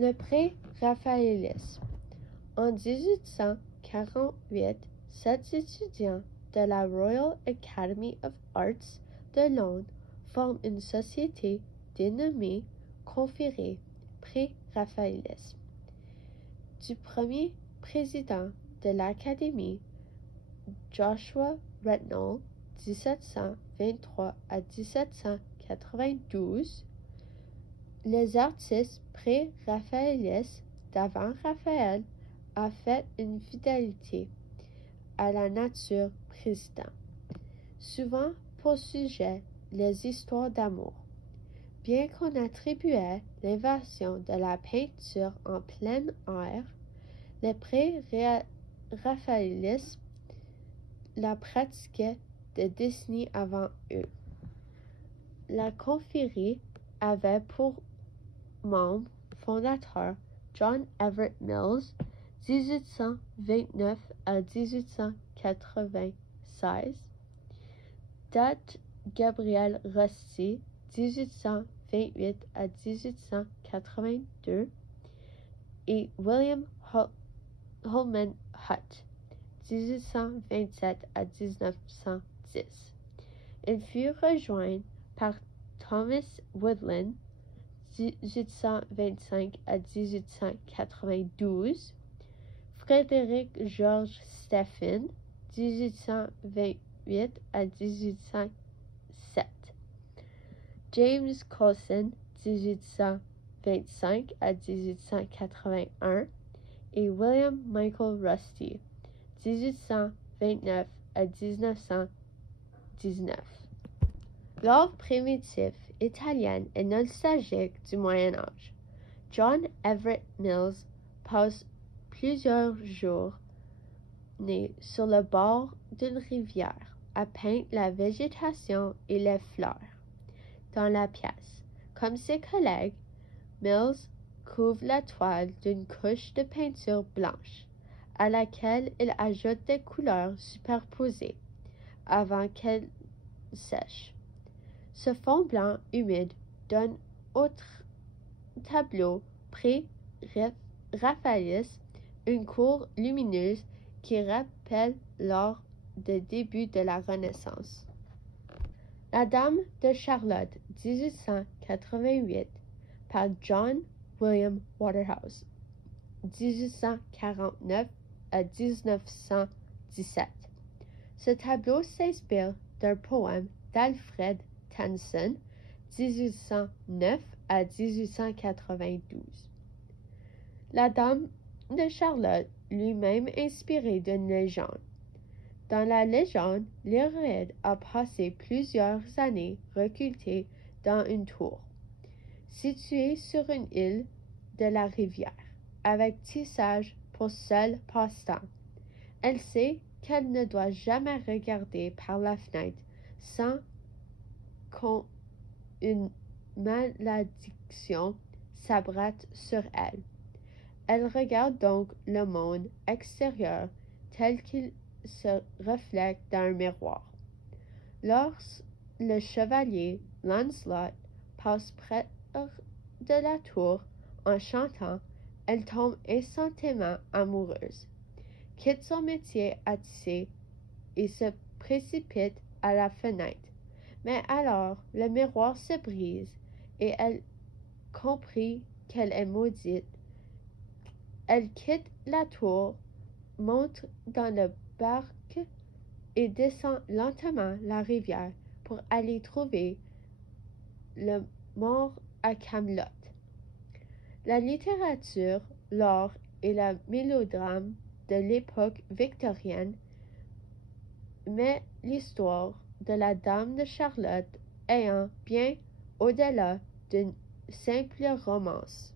Le pré-raphaélisme. En 1848, 7 étudiants de la Royal Academy of Arts de Londres forment une société dénommée Conféré pré-raphaélisme. Du premier président de l'Académie, Joshua Rednall, 1723 à 1792, les artistes pré-raphaélistes d'avant Raphaël a fait une fidélité à la nature précédente, souvent pour sujet les histoires d'amour. Bien qu'on attribuait l'invention de la peinture en plein air, les pré-raphaélistes la pratiquaient de décennies avant eux. La confrérie avait pour membre fondateur John Everett Mills, 1829 à 1896, Dutch Gabriel Rossi, 1828 à 1882, et William Holman Hutt, 1827 à 1910. Il fut rejoint par Thomas Woodland, 1825 à 1892, Frédéric George Stephen, 1828 à 1807, James Coulson, 1825 à 1881, et William Michael Rusty, 1829 à 1919. L'art primitif italien est nostalgique du Moyen Âge. John Everett Mills passe plusieurs journées sur le bord d'une rivière à peindre la végétation et les fleurs dans la pièce. Comme ses collègues, Mills couvre la toile d'une couche de peinture blanche, à laquelle il ajoute des couleurs superposées avant qu'elles sèchent. Ce fond blanc humide donne au tableau pré-raphaéliste une cour lumineuse qui rappelle l'art des débuts de la Renaissance. La Dame de Charlotte, 1888, par John William Waterhouse, 1849 à 1917. Ce tableau s'inspire d'un poème d'Alfred Tennyson, 1809 à 1892. La Dame de Charlotte, lui-même inspirée d'une légende. Dans la légende, l'héroïne a passé plusieurs années reculée dans une tour, située sur une île de la rivière, avec tissage pour seul passe-temps. Elle sait qu'elle ne doit jamais regarder par la fenêtre sans qu'une malédiction s'abatte sur elle. Elle regarde donc le monde extérieur tel qu'il se reflète dans un miroir. Lorsque le chevalier Lancelot passe près de la tour en chantant, elle tombe instantanément amoureuse, quitte son métier à tisser et se précipite à la fenêtre. Mais alors, le miroir se brise et elle comprit qu'elle est maudite. Elle quitte la tour, monte dans le barque et descend lentement la rivière pour aller trouver le mort à Camelot. La littérature, l'art et le mélodrame de l'époque victorienne met l'histoire de la Dame de Charlotte ayant bien au-delà d'une simple romance.